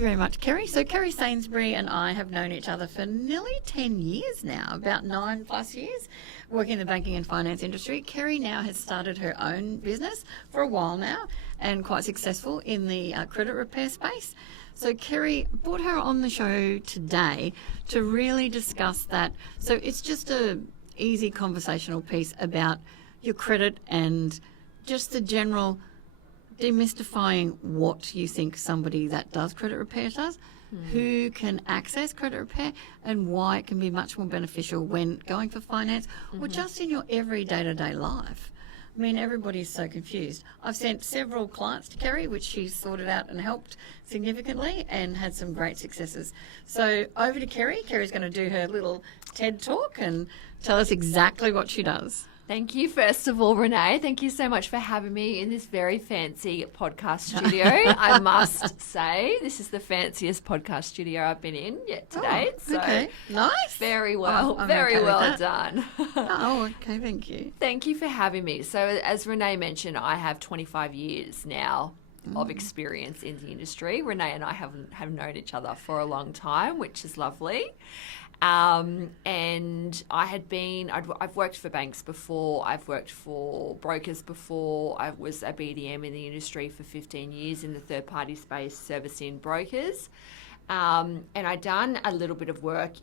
you very much, Kerry. So Kerry Sainsbury and I have known each other for nearly 10 years now, about 9+ years, working in the banking and finance industry. Kerry now has started her own business for a while now and quite successful in the credit repair space. So Kerry brought her on the show today to really discuss that. So it's just a easy conversational piece about your credit and just the general demystifying what you think somebody that does credit repair does, who can access credit repair, and why it can be much more beneficial when going for finance or just in your every day-to-day life. I mean, everybody's so confused. I've sent several clients to Kerry, which she's sorted out and helped significantly and had some great successes. So over to Kerry. Kerry's going to do her little TED talk and tell us exactly what she does. Thank you, first of all, Renae. Thank you so much for having me in this very fancy podcast studio. I must say, this is the fanciest podcast studio I've been in yet to date. Okay, nice. Very well, I'm very okay well with that. done. Okay, thank you. Thank you for having me. So as Renae mentioned, I have 25 years now of experience in the industry. Renae and I have known each other for a long time, which is lovely. And I've worked for banks before, I've worked for brokers before, I was a BDM in the industry for 15 years in the third party space servicing brokers. And I'd done a little bit of work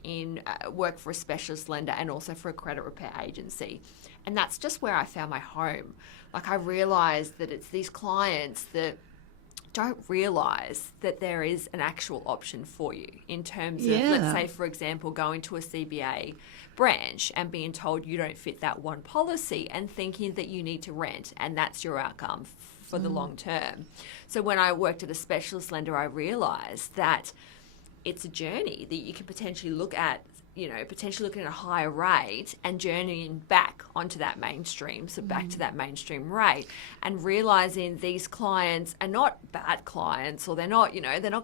for a specialist lender and also for a credit repair agency. And that's just where I found my home. Like, I realised that it's these clients that don't realise that there is an actual option for you in terms of, let's say, for example, going to a CBA branch and being told you don't fit that one policy and thinking that you need to rent and that's your outcome for the long term. So when I worked at a specialist lender, I realised that it's a journey that you can potentially look at, potentially looking at a higher rate and journeying back onto that mainstream, so back to that mainstream rate, and realising these clients are not bad clients, or they're not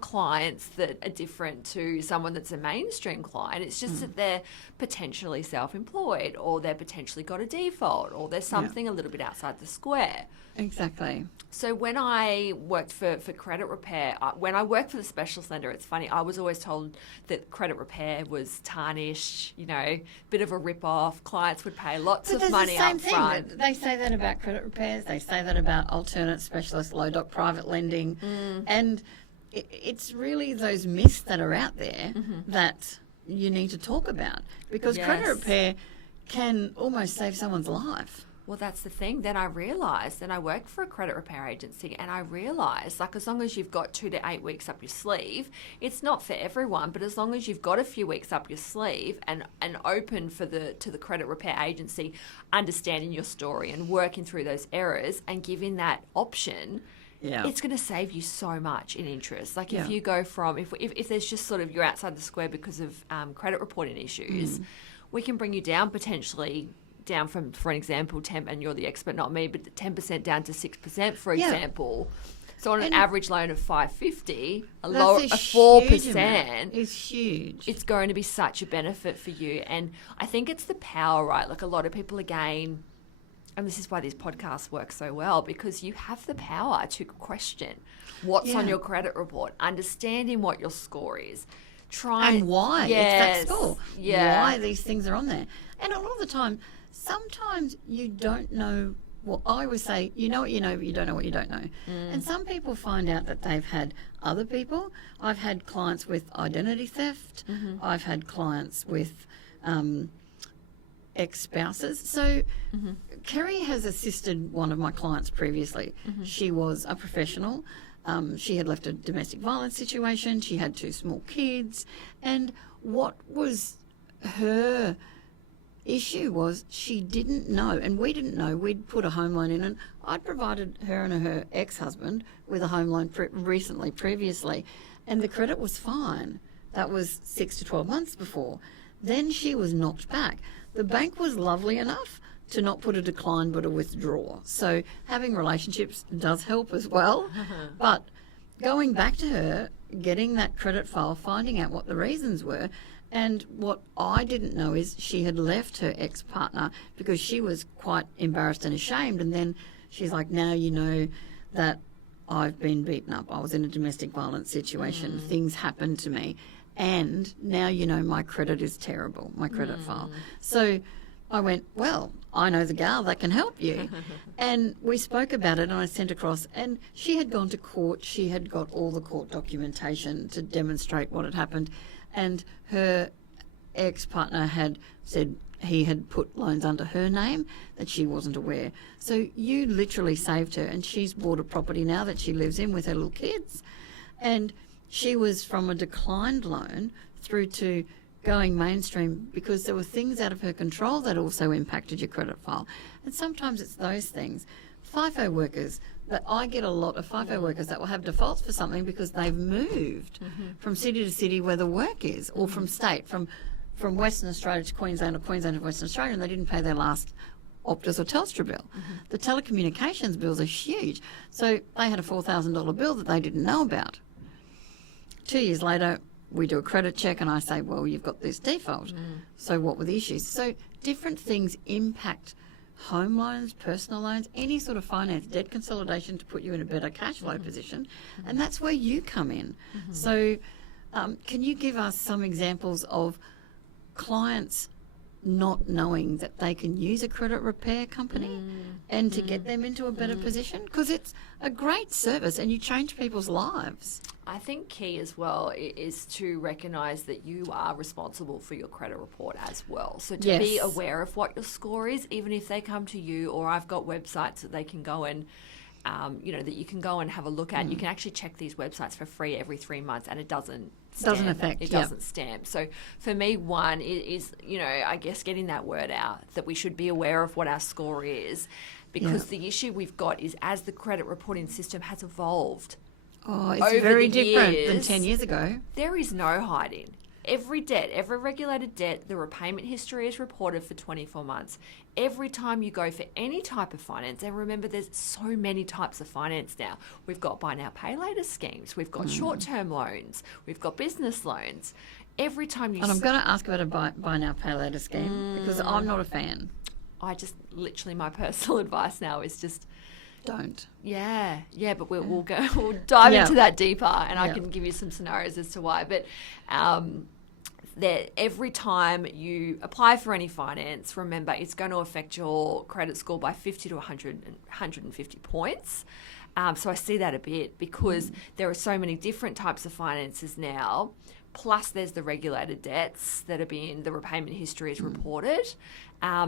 clients that are different to someone that's a mainstream client. It's just that they're potentially self-employed, or they're potentially got a default, or there's something a little bit outside the square. Exactly. So when I worked for credit repair, when I worked for the specialist lender, it's funny, I was always told that credit repair was tarnished, bit of a rip-off. Clients would pay lots of money up front. They say that about credit repairs. They say that about alternate specialist, low doc private lending. And it's really those myths that are out there that you need to talk about, because credit repair can almost save someone's life. Well, that's the thing. Then I realised, I worked for a credit repair agency, and I realised, as long as you've got 2 to 8 weeks up your sleeve, it's not for everyone, but as long as you've got a few weeks up your sleeve and open to the credit repair agency, understanding your story and working through those errors and giving that option, it's going to save you so much in interest. If you go from, if there's just sort of you're outside the square because of credit reporting issues, we can bring you down potentially down from, for an example, 10, and you're the expert, not me, but 10% down to 6%, for example. So on an average loan of $550, a 4% is huge. It's going to be such a benefit for you. And I think it's the power, right? A lot of people, again, and this is why these podcasts work so well, because you have the power to question what's on your credit report, understanding what your score is. And why it's that score. Why these things are on there. And a lot of the time, sometimes you don't know. Well, I always say, you know what you know, but you don't know what you don't know. And some people find out that they've had other people. I've had clients with identity theft. I've had clients with ex-spouses. So Kerry has assisted one of my clients previously. She was a professional. She had left a domestic violence situation. She had 2 small kids. And what was her issue was she didn't know, and we didn't know. We'd put a home loan in, and I'd provided her and her ex-husband with a home loan previously, and the credit was fine. That was 6 to 12 months before. Then she was knocked back. The bank was lovely enough to not put a decline but a withdraw. So having relationships does help as well. But going back to her, getting that credit file, finding out what the reasons were, and what I didn't know is she had left her ex-partner because she was quite embarrassed and ashamed. And then she's like, now you know that I've been beaten up. I was in a domestic violence situation. Things happened to me. And now, my credit is terrible, my credit file. So I went, well, I know the gal that can help you. And we spoke about it and I sent across, and she had gone to court. She had got all the court documentation to demonstrate what had happened. And her ex-partner had said he had put loans under her name that she wasn't aware. So you literally saved her, and she's bought a property now that she lives in with her little kids. And she was from a declined loan through to going mainstream because there were things out of her control that also impacted your credit file. And sometimes it's those things. FIFO workers, that I get a lot of FIFO workers that will have defaults for something because they've moved from city to city where the work is, or from state, from Western Australia to Queensland, or Queensland to Western Australia, and they didn't pay their last Optus or Telstra bill. The telecommunications bills are huge. So they had a $4,000 bill that they didn't know about. 2 years later, we do a credit check and I say, well, you've got this default. So what were the issues? So different things impact home loans, personal loans, any sort of finance, debt consolidation to put you in a better cash flow position. And that's where you come in. So can you give us some examples of clients not knowing that they can use a credit repair company and to get them into a better position? Because it's a great service and you change people's lives. I think key as well is to recognise that you are responsible for your credit report as well. So to be aware of what your score is, even if they come to you, or I've got websites that they can go and that you can go and have a look at. You can actually check these websites for free every 3 months, and it doesn't stamp. So for me, one is I guess getting that word out that we should be aware of what our score is, because the issue we've got is as the credit reporting system has evolved. Oh, it's very different than 10 years ago. There is no hiding. Every debt, every regulated debt, the repayment history is reported for 24 months. Every time you go for any type of finance, and remember there's so many types of finance now. We've got buy now, pay later schemes. We've got short-term loans. We've got business loans. Every time you... And I'm going to ask about a buy now, pay later scheme because I'm not a fan. Literally my personal advice now is just... Don't. Yeah, but we'll dive into that deeper, and I can give you some scenarios as to why. But that every time you apply for any finance, remember it's going to affect your credit score by 50 to 150 points. So I see that a bit because there are so many different types of finances now. Plus, there's the regulated debts that are being, the repayment history is reported.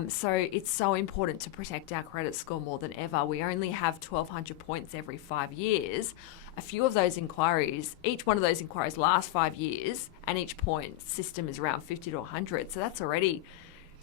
So it's so important to protect our credit score more than ever. We only have 1,200 points every 5 years. A few of those inquiries, each one of those inquiries lasts 5 years, and each point system is around 50 to 100. So that's already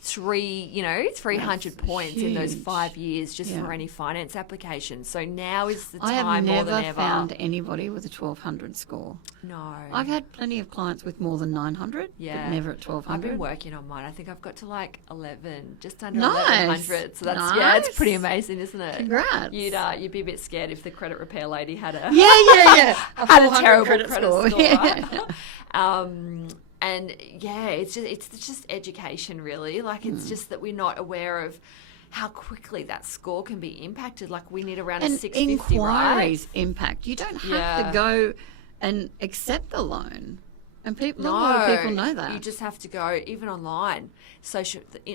300 points in those 5 years just for any finance application. So now is the time more than ever. I have never found anybody with a 1,200 score. No. I've had plenty of clients with more than 900, but never at 1,200. I've been working on mine. I think I've got to like 11, just under 1,100. So that's it's pretty amazing, isn't it? Congrats. You'd be a bit scared if the credit repair lady had a had a terrible credit score. Yeah. And it's just education, really. Like it's just that we're not aware of how quickly that score can be impacted. Like we need around a 650, inquiries right? impact. You don't have to go and accept the loan. And not a lot of people know that. You just have to go, even online.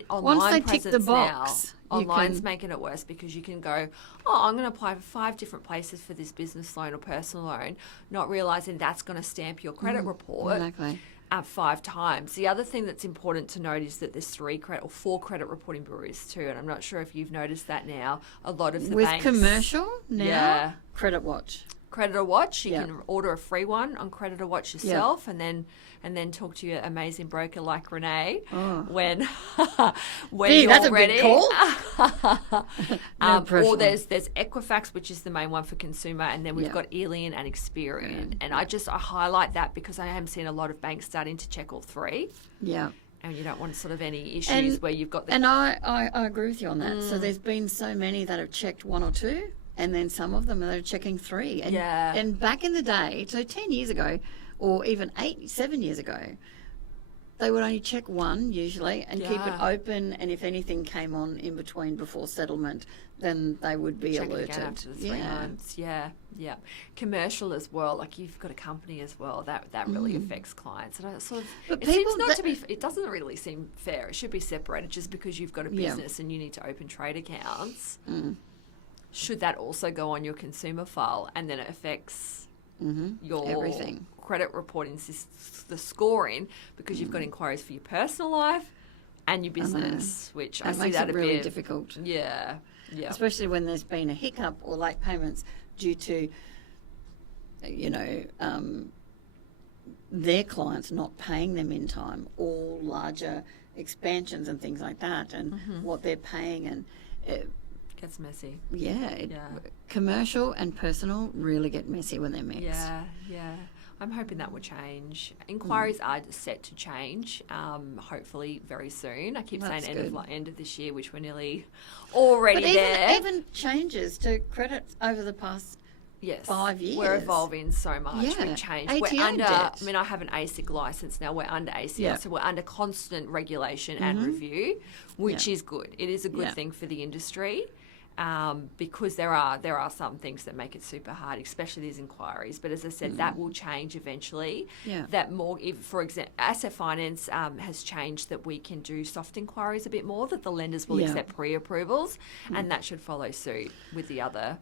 Online once they tick the box, now, online's making it worse because you can go, I'm going to apply for 5 different places for this business loan or personal loan, not realising that's going to stamp your credit report. Exactly. 5 times. The other thing that's important to note is that there's 4 credit reporting bureaus too, and I'm not sure if you've noticed that now. A lot of the banks... With commercial now, Credit Watch. Creditor Watch, you can order a free one on Creditor Watch yourself, and then talk to your amazing broker like Renae when you're that's ready. A big call. Or there's Equifax, which is the main one for consumer, and then we've got Elian and Experian. And I highlight that because I am seeing a lot of banks starting to check all 3. Yeah. And you don't want sort of any issues where you've got the... And I agree with you on that. So there's been so many that have checked 1 or 2, and then some of them are checking 3. And back in the day, so 10 years ago, or even 7 years ago, they would only check one usually and keep it Yeah. open, and if anything came on in between before settlement, then they would be Check it alerted. again after the 3 months. Yeah, yeah. Commercial as well. Like you've got a company as well. That really affects clients. And I sort of, But it seems people not that- to be. It doesn't really seem fair. It should be separated. Just because you've got a Yeah. business and you need to open trade accounts, should that also go on your consumer file, and then it affects your Everything. credit reporting, the scoring, because you've got inquiries for your personal life and your business, which I It see makes that it a really bit. difficult. Yeah, yeah. Especially when there's been a hiccup or late payments due to, their clients not paying them in time, or larger expansions and things like that, and what they're paying, and Gets messy. yeah, Yeah. commercial and personal really get messy when they're mixed. Yeah, yeah. I'm hoping that will change. Inquiries are set to change, hopefully very soon. I keep That's saying good. end of this year, which we're nearly already But there. even changes to credit over the past Yes, 5 years. We're evolving so much. Yeah. We've changed. ATO We're under. debt. I mean, I have an ASIC license now. We're under ACL, Yeah. so we're under constant regulation and review, which Yeah. is good. It is a good Yeah. thing for the industry. Because there are some things that make it super hard, especially these inquiries. But as I said, that will change eventually. Yeah. That more, if, for example, asset finance has changed that we can do soft inquiries a bit more. That the lenders will Yeah. accept pre-approvals, and that should follow suit with the other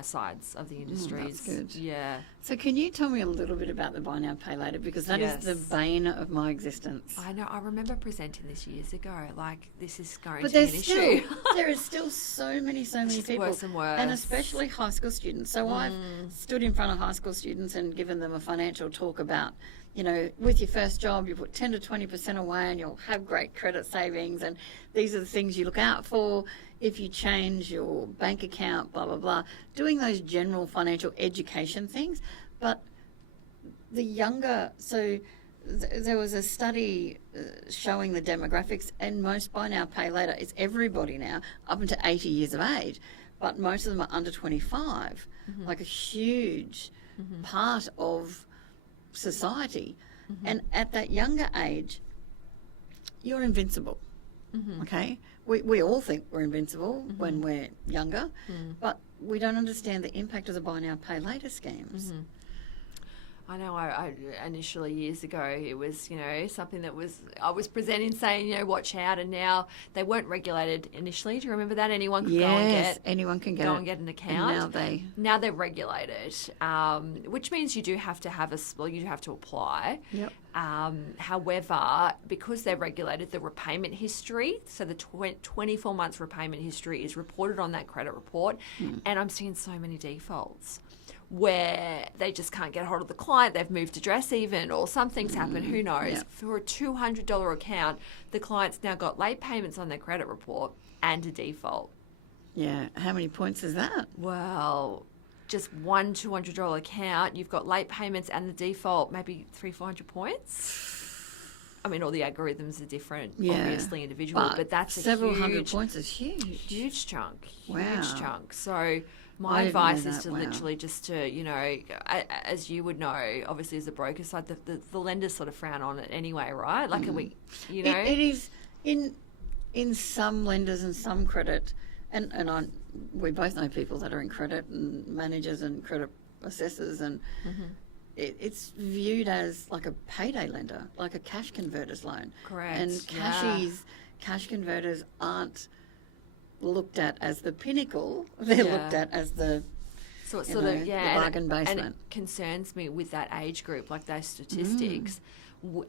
sides of the industries. good. Yeah. So can you tell me a little bit about the buy now, pay later? Because that is the Yes. bane of my existence. I know. I remember presenting this years ago. Like, this is going But to be there's an still issue. there is still so many It's people, worse and worse. especially high school students. So I've stood in front of high school students and given them a financial talk about, with your first job, you put 10 to 20% away, and you'll have great credit savings, and these are the things you look out for if you change your bank account, blah blah blah. Doing those general financial education things, but the younger, there was a study showing the demographics, and most buy now, pay later, it's everybody now, up into 80 years of age, but most of them are under 25, like a huge part of society. And at that younger age, you're invincible, okay? We all think we're invincible when we're younger, but we don't understand the impact of the buy now, pay later schemes. I know. I initially years ago, it was something that I was presenting saying watch out, and now they weren't regulated initially. Do you remember that? Anyone could Yes, anyone can go and get an account. And now they're regulated, which means you do have to have you have to apply. Yep. However, because they're regulated, the repayment history, so the 24 months repayment history is reported on that credit report, and I'm seeing so many defaults where they just can't get hold of the client, they've moved address even, or something's happened, who knows. Yeah. For a $200 account, the client's now got late payments on their credit report and a default. Yeah, how many points is that? Well, just one $200 account, you've got late payments and the default, maybe 300-400 points. I mean, all the algorithms are different, obviously individual, but that's several a hundred points is huge. huge chunk. Wow. Huge chunk. So my I didn't know advice is that, to wow. literally just to, as you would know, obviously as a broker side, the lenders sort of frown on it anyway, right? Like It is in some lenders and some credit, and we both know people that are in credit and managers and credit assessors, and it's viewed as like a payday lender, like a cash converters loan. Correct. And cash converters aren't looked at as the pinnacle; they're looked at as the So it's you sort know, of, the bargain and it basement. concerns me with that age group, like those statistics.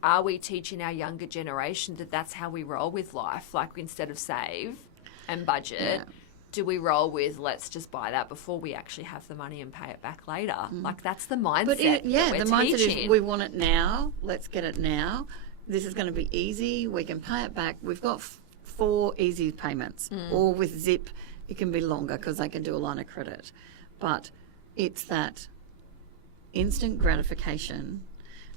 Are we teaching our younger generation that that's how we roll with life? Like instead of save and budget, do we roll with let's just buy that before we actually have the money and pay it back later? Like that's the mindset. But that we're the mindset teaching. is we want it now. Let's get it now. This is going to be easy. We can pay it back. We've got 4 easy payments, or with Zip, it can be longer because they can do a line of credit. But it's that instant gratification,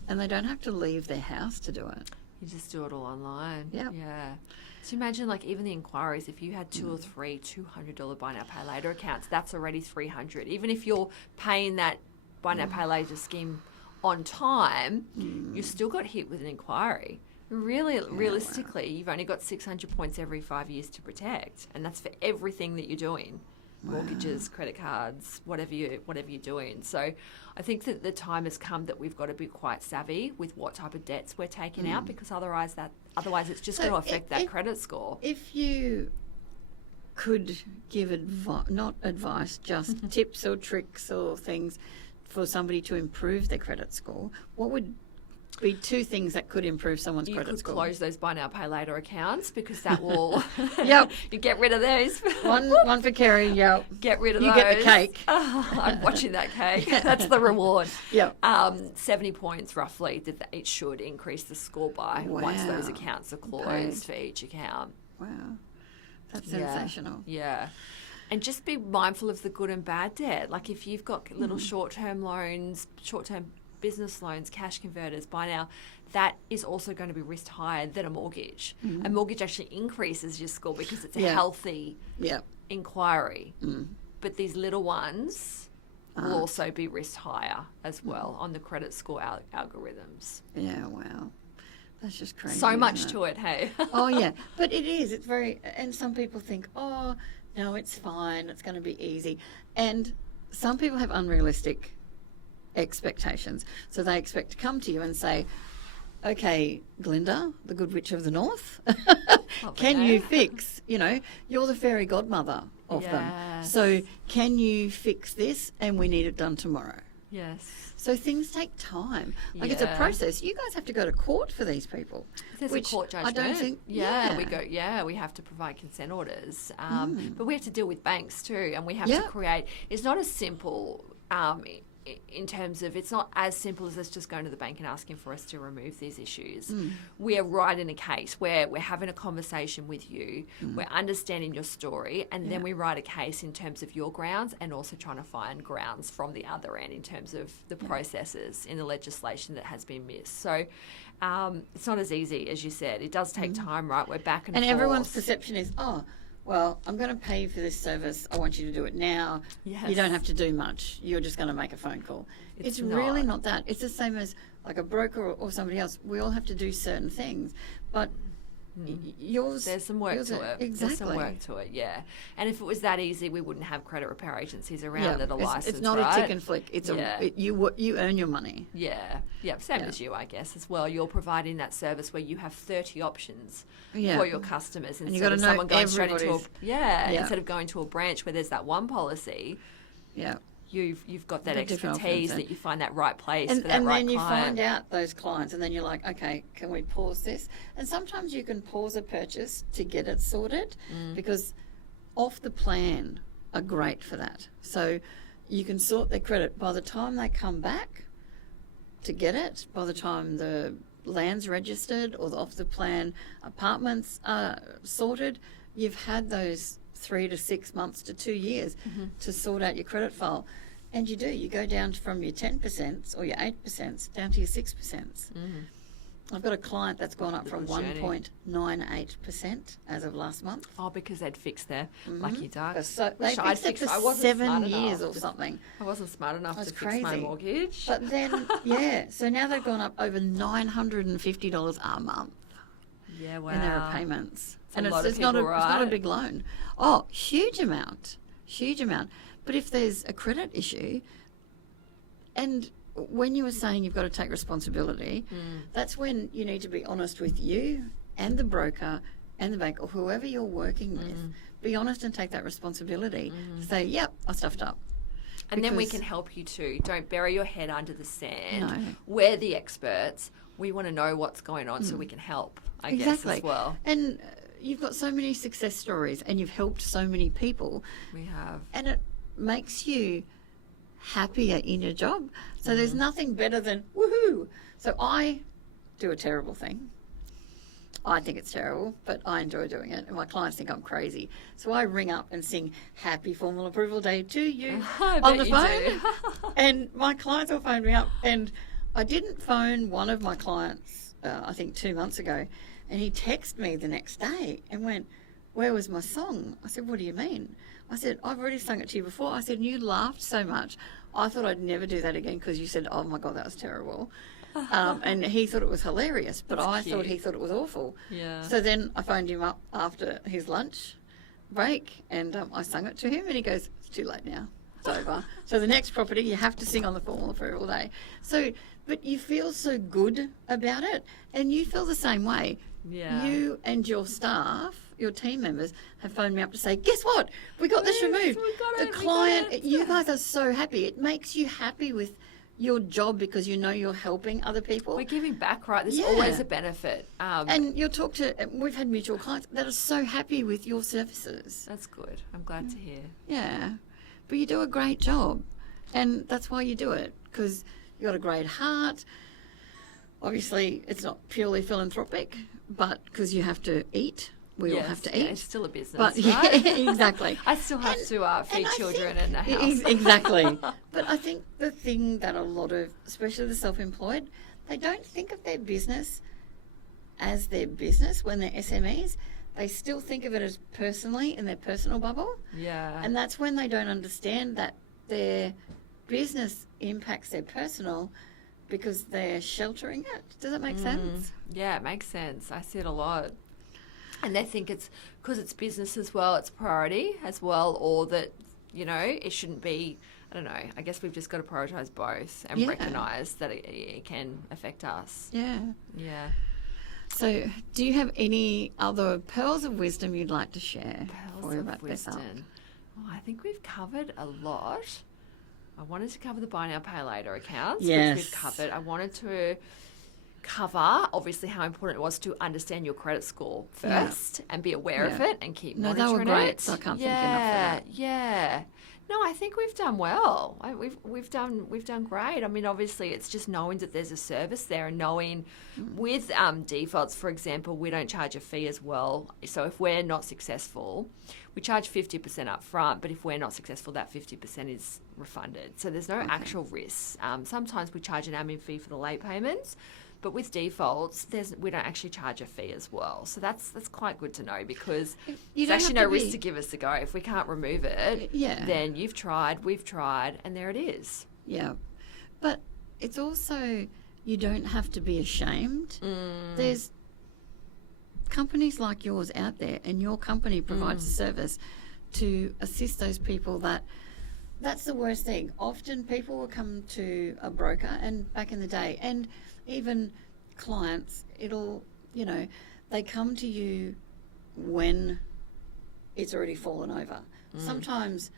and they don't have to leave their house to do it. You just do it all online. Yep. Yeah. So imagine like even the inquiries, if you had 2 or 3 $200 buy now pay later accounts, that's already $300. Even if you're paying that buy now pay later scheme on time, you still got hit with an inquiry. Really, realistically, you've only got 600 points every 5 years to protect, and that's for everything that you're doing. Mortgages, credit cards, whatever you're doing. So I think that the time has come that we've got to be quite savvy with what type of debts we're taking out, because otherwise it's just going to affect that credit score. If you could give not advice, just tips or tricks or things for somebody to improve their credit score, what would be 2 things that could improve someone's credit score? You could close those buy now, pay later accounts, because that will... Yep. You get rid of those. One for Kerry, yep. Get rid of you those. You get the cake. I'm watching that cake. That's the reward. Yep. 70 points roughly that it should increase the score by once those accounts are closed for each account. Wow. That's sensational. Yeah. And just be mindful of the good and bad debt. Like if you've got little short-term loans, short-term business loans, cash converters, buy now, that is also going to be risked higher than a mortgage. A mortgage actually increases your score because it's a healthy inquiry. But these little ones will also be risked higher as well on the credit score algorithms. Yeah, wow. That's just crazy. So much to it, hey? Oh, yeah. But it is. It's very... And some people think, oh, no, it's fine. It's going to be easy. And some people have unrealistic expectations. So they expect to come to you and say, okay, Glinda, the good witch of the north, can you fix, you're the fairy godmother of them. So can you fix this? And we need it done tomorrow. Yes. So things take time. Like it's a process. You guys have to go to court for these people. There's a court judgment. I don't think. We have to provide consent orders. But we have to deal with banks too, and we have to create. It's not as simple. In terms of, it's not as simple as us just going to the bank and asking for us to remove these issues. We are right in a case where we're having a conversation with you, we're understanding your story, and then we write a case in terms of your grounds and also trying to find grounds from the other end in terms of the processes in the legislation that has been missed. So it's not as easy as you said. It does take time, right? We're back and forth. And everyone's perception is, well, I'm going to pay you for this service. I want you to do it now. Yes. You don't have to do much. You're just going to make a phone call. It's really not that. It's the same as like a broker or somebody else. We all have to do certain things. But yours... There's some work to it. Exactly. There's some work to it, yeah. And if it was that easy, we wouldn't have credit repair agencies around that are licensed, It's not a tick and flick. It's you earn your money. Yeah. Same as you, I guess, as well. You're providing that service where you have 30 options for your customers instead of someone going straight into instead of going to a branch where there's that one policy. Yeah. You've got that expertise that you find that right place for that right client. And then you find out those clients, and then you're like, okay, can we pause this? And sometimes you can pause a purchase to get it sorted because off the plan are great for that. So you can sort their credit. By the time they come back to get it, by the time the land's registered or the off the plan apartments are sorted, you've had those 3 to 6 months to 2 years to sort out your credit file. And you go down from your 10% or your 8% down to your 6%. I've got a client that's gone up from 1.98% as of last month. Oh, because they'd fixed their lucky duck. So they fixed it for 7 years or something. I wasn't smart enough to fix my mortgage. But then, so now they've gone up over $950 a month. Yeah, wow. In their repayments. And it's not a big loan. Oh, huge amount. But if there's a credit issue, and when you were saying you've got to take responsibility, that's when you need to be honest with you and the broker and the bank or whoever you're working with. Be honest and take that responsibility. Say, yep, I stuffed up. And then we can help you too. Don't bury your head under the sand. No. We're the experts. We want to know what's going on so we can help, I guess, as well. And you've got so many success stories and you've helped so many people. We have. And it makes you happier in your job. So there's nothing better than woohoo. So I do a terrible thing. I think it's terrible, but I enjoy doing it, and my clients think I'm crazy. So I ring up and sing Happy Formal Approval Day to you on the phone. And my clients will phone me up. And I didn't phone one of my clients, I think 2 months ago, and he texted me the next day and went, where was my song? I said, what do you mean? I said, I've already sung it to you before. I said, and you laughed so much. I thought I'd never do that again because you said, oh my God, that was terrible. And he thought it was hilarious, but That's I cute. thought he thought it was awful. Yeah. So then I phoned him up after his lunch break, and I sung it to him, and he goes, "It's too late now. It's over." So the next property, you have to sing on the formula for all day. So, but you feel so good about it, and you feel the same way. Yeah. You and your staff, your team members, have phoned me up to say, "Guess what? We got this Yes, removed." we got The it, we got client, it. you guys are so happy. It makes you happy with your job because you know you're helping other people. We're giving back, right? There's Yeah. always a benefit. And you'll talk to, we've had mutual clients that are so happy with your services. That's good. I'm glad to hear. Yeah. But you do a great job. And that's why you do it, because you've got a great heart. Obviously, it's not purely philanthropic, but because you have to eat. We all have to eat. Yeah, it's still a business, But right? yeah, exactly. I still have to feed and I children think- and a house. Exactly. But I think the thing that a lot of, especially the self-employed, they don't think of their business as their business when they're SMEs. They still think of it as personally in their personal bubble. Yeah. And that's when they don't understand that their business impacts their personal because they're sheltering it. Does that make sense? Yeah, it makes sense. I see it a lot. And they think it's because it's business as well, it's priority as well, or that, it shouldn't be, I don't know, I guess we've just got to prioritise both and Yeah. recognise that it can affect us. Yeah. Yeah. So, do you have any other pearls of wisdom you'd like to share before we Pearls wrap of this up? wisdom. Oh, I think we've covered a lot. I wanted to cover the buy now, pay later accounts, Yes. which we've covered. I wanted to cover, obviously, how important it was to understand your credit score first and be aware of Yeah. it and keep No, they monitoring were great, it. so I can't thank you enough for that. Yeah. No, I think we've done well. We've done great. I mean, obviously, it's just knowing that there's a service there and knowing with defaults, for example, we don't charge a fee as well. So if we're not successful, we charge 50% up front, but if we're not successful, that 50% is refunded. So there's no actual risk. Sometimes we charge an admin fee for the late payments, but with defaults, we don't actually charge a fee as well. So that's quite good to know because You there's don't actually have no to risk to give us a go. If we can't remove it, Yeah. then you've tried, we've tried, and there it is. Yeah. But it's also, you don't have to be ashamed. There's companies like yours out there, and your company provides a service to assist those people that's the worst thing. Often people will come to a broker, and back in the day, and even clients, they come to you when it's already fallen over. Sometimes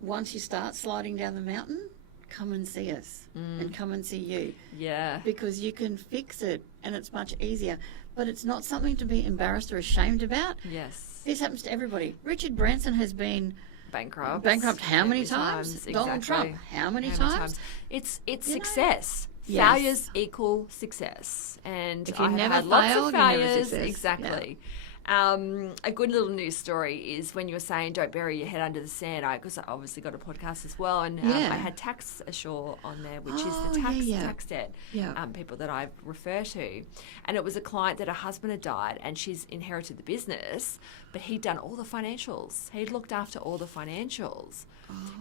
once you start sliding down the mountain, come and see us and come and see you Yeah. because you can fix it and it's much easier. But it's not something to be embarrassed or ashamed about. Yes. This happens to everybody. Richard Branson has been Bankrupt how many times? Donald Trump, how many times? It's You know? success. Yes. Failures equal success. And If you I have never had lots failed, of you never failures. success. Exactly. A good little news story is when you were saying don't bury your head under the sand, because I obviously got a podcast as well, and Yeah. I had Tax Assure on there, which is Oh, the yeah. tax debt Yeah. people that I refer to. And it was a client that her husband had died and she's inherited the business, but he'd done all the financials. He'd looked after all the financials.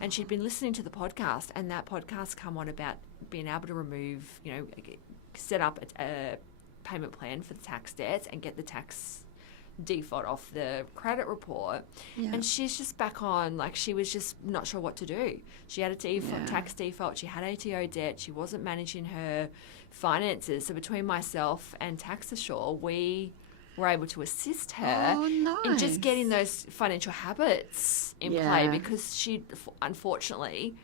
And she'd been listening to the podcast, and that podcast come on about being able to remove, set up a payment plan for the tax debts and get the tax default off the credit report. Yeah. And she's just back on, she was just not sure what to do. She had a tax default, she had ATO debt, she wasn't managing her finances. So between myself and Tax Assure, we were able to assist her in just getting those financial habits in play because she, unfortunately,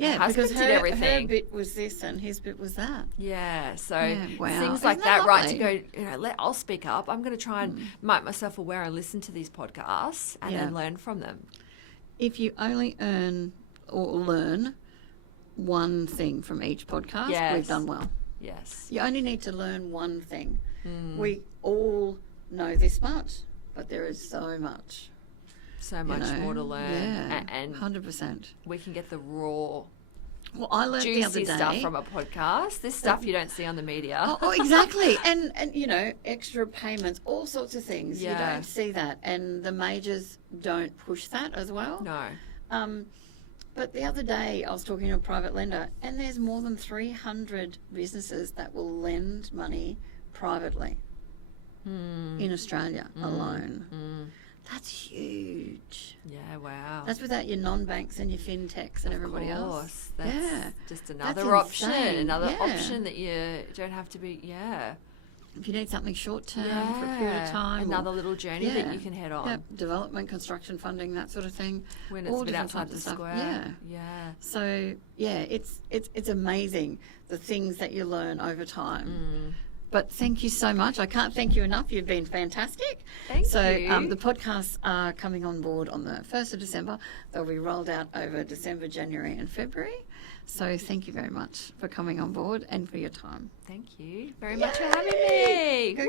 her husband because did everything. her bit was this and his bit was that. Yeah, so wow. things Isn't like that that, right? To lovely? go, I'll speak up. I'm going to try and make myself aware and listen to these podcasts and then learn from them. If you only earn or learn one thing from each podcast, Yes. we've done well. Yes. You only need to learn one thing. We all know this much, but there is so much. So much more to learn. Yeah, And 100%. we can get the raw, Well, I learned the other juicy day. stuff from a podcast. This stuff you don't see on the media. Oh, exactly. And extra payments, all sorts of things. You Yeah. don't see that. And the majors don't push that as well. No. But the other day I was talking to a private lender, and there's more than 300 businesses that will lend money privately in Australia alone. That's huge. Yeah, wow. That's without your non-banks and your fintechs and everybody else. That's just another That's option. insane. Another Yeah. option that you don't have to be, If you need something short-term for a period of time. Another little journey that you can head on. Yeah, development, construction funding, that sort of thing. When it's all a bit different outside types the of stuff. square. Yeah. So, it's amazing the things that you learn over time. But thank you so much. I can't thank you enough. You've been fantastic. Thank you. The podcasts are coming on board on the 1st of December. They'll be rolled out over December, January and February. So thank you very much for coming on board and for your time. Thank you very much for having me. Good